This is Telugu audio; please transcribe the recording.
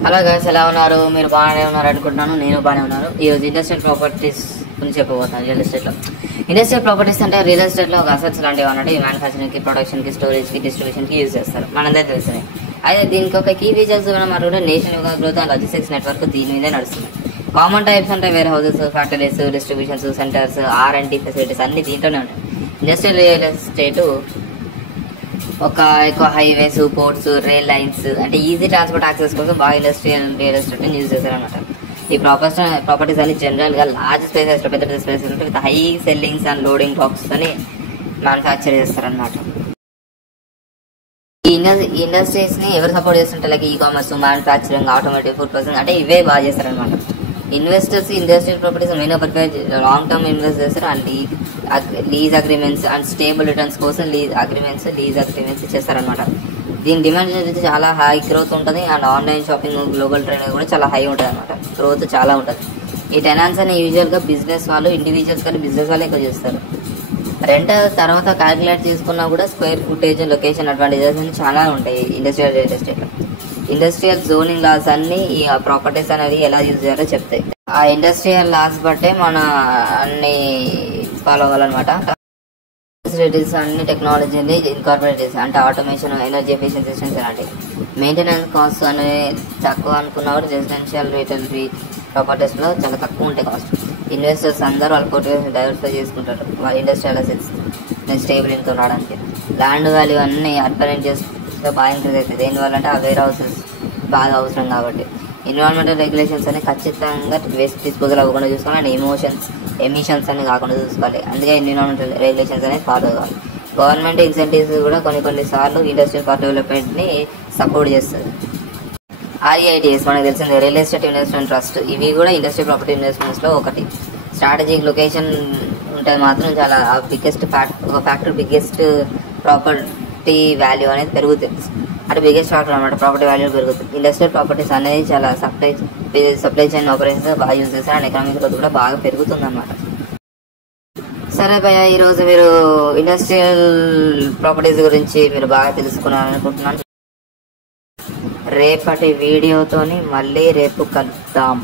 హలో గైస్, ఎలా ఉన్నారు? మీరు బాగానే ఉన్నారు అనుకుంటున్నాను. నేను బాగానే ఉన్నాను. ఈరోజు ఇండస్ట్రియల్ ప్రాపర్టీస్ గురించి చెప్పబోతున్నాను. ఇండస్ట్రియల్ ప్రాపర్టీస్ అంటే రియల్ ఎస్టేట్లో ఒక అసెట్స్ లాంటివి అన్నట్టు మ్యానుఫ్యాక్చరింగ్కి, ప్రొడక్షన్కి, స్టోరేజ్కి, డిస్ట్రిబ్యూషన్కి యూజ్ చేస్తారు. మనందరూ తెలిసినాయి. అయితే దీనికి ఒక కీ ఫీచర్స్ కూడా national growth and logistics network దీని మీదే నడుస్తుంది. కామన్ టైప్స్ అంటే warehouses, factories, distributions centres, R&D facilities అన్ని దీంట్లోనే ఉంటాయి. ఇండస్ట్రియల్ రియల్ ఎస్టేట్ ఒక ఎక్కువ హైవేస్, పోర్ట్స్, రైల్ లైన్స్ అంటే ఈజీ ట్రాన్స్పోర్ట్ యాక్సెస్ కోసం బాగా ఇండస్ట్రియల్ రియల్ ఎస్టేట్ యూజ్ చేశారనమాట. ఈ ప్రాపర్టీస్ అన్ని జనరల్ గా లార్జ్ స్పేసెస్, పెద్ద spaces with high ceilings and loading box అని మ్యానుఫ్యాక్చర్ చేస్తారనమాట. ఈ ఇండస్ట్రీస్ ని ఎవరు సపోర్ట్ చేస్తుంటే like e commerce, manufacturing, automotive, food processing అంటే ఇవే బాగా చేస్తారనమాట. Investors industrial properties main prepare long term invest చేస్తారు and lease agreements and stable returns కోసం లీజ్ అగ్రిమెంట్స్ చేస్తారనమాట. దీని డిమాండ్ చాలా హై గ్రోత్ ఉంటుంది and online shopping, global trend కూడా చాలా హై ఉంటుంది అనమాట. గ్రోత్ చాలా ఉంటుంది. ఈ టెనాన్స్ అని యూజువల్ గా బిజినెస్ వాళ్ళు, ఇండివిజువల్స్ కానీ బిజినెస్ వాళ్ళే ఎక్కువ చేస్తారు. రెంట్ తర్వాత క్యాలిక్యులేట్ చేసుకున్నా కూడా స్క్వేర్ ఫుటేజ్, లొకేషన్ అడ్వాంటేజెస్ అని చాలా ఉంటాయి ఇండస్ట్రియల్ రియల్ ఎస్టేట్ లో. ఇండస్ట్రియల్ జోనింగ్ లాస్ అన్ని ఈ ప్రాపర్టీస్ అనేది ఎలా యూజ్ చేయాలో చెప్తాయి. ఆ ఇండస్ట్రియల్ లాస్ బట్టే మన అన్ని ఫాలో అవ్వాలన్నమాట. ఫెసిలిటీస్ అన్ని టెక్నాలజీని ఇన్కార్పొరేట్ చేస్తాయి. అంటే ఆటోమేషన్, ఎనర్జీ ఎఫిషియన్సీ సిస్టమ్స్ అలాంటివి. మెయింటెనెన్స్ కాస్ట్ అనేది తక్కువ అనుకున్నవారు రెసిడెన్షియల్ రిటైల్ ప్రాపర్టీస్ లో చాలా తక్కువ ఉంటాయి కాస్ట్. ఇన్వెస్టర్స్ అందరూ వాళ్ళ పోర్ట్ఫోలియో డైవర్సిఫై చేసుకుంటారు వాళ్ళ ఇండస్ట్రియల్ అసెట్స్ స్టేబుల్ ఇన్కమ్ రావడానికి. ల్యాండ్ వాల్యూ అన్ని అర్బన్ ఏరియాస్ బాగా ఇంక్రీజ్ అవుతుంది. దేనివల్ల అంటే ఆ వేర్ హౌసెస్ బాగా అవసరం కాబట్టి. ఎన్విరాన్మెంటల్ రెగ్యులేషన్స్ అని ఖచ్చితంగా వేస్ట్ డిస్పోజల్ అవ్వకుండా చూసుకోవాలి అండ్ ఎమిషన్స్ అని కాకుండా చూసుకోవాలి. అందుకే ఎన్విరాన్మెంటల్ రెగ్యులేషన్స్ అనేది ఫాలో అవ్వాలి. గవర్నమెంట్ ఇన్సెంటివ్స్ కూడా కొన్ని సార్లు ఇండస్ట్రియల్ పార్క్ డెవలప్మెంట్ ని సపోర్ట్ చేస్తుంది. REITs మనకు తెలిసింది, రియల్ ఎస్టేట్ ఇన్వెస్ట్మెంట్ ట్రస్ట్. ఇవి కూడా ఇండస్ట్రియల్ ప్రాపర్టీ ఇన్వెస్ట్మెంట్స్ లో ఒకటి. స్ట్రాటజిక్ లొకేషన్ ఉంటే మాత్రం చాలా బిగ్గెస్ట్ ప్రాపర్టీ వాల్యూ అనేది పెరుగుతుంది. అంటే బిగ్గెస్ట్ ఫ్యాక్టర్ అనమాట, ప్రాపర్టీ వాల్యూ పెరుగుతుంది. ఇండస్ట్రియల్ ప్రాపర్టీస్ అనేది చాలా సప్లై చైన్ ఆపరేషన్స్ బాగా యూజ్ చేస్తారు అండ్ ఎకనామిక్ గ్రోత్ కూడా బాగా పెరుగుతుంది అనమాట. సరే భయ్య, ఈరోజు మీరు ఇండస్ట్రియల్ ప్రాపర్టీస్ గురించి మీరు బాగా తెలుసుకున్నారనుకుంటున్నాను. రేపటి వీడియోతోని మళ్ళీ రేపు కలుద్దాం.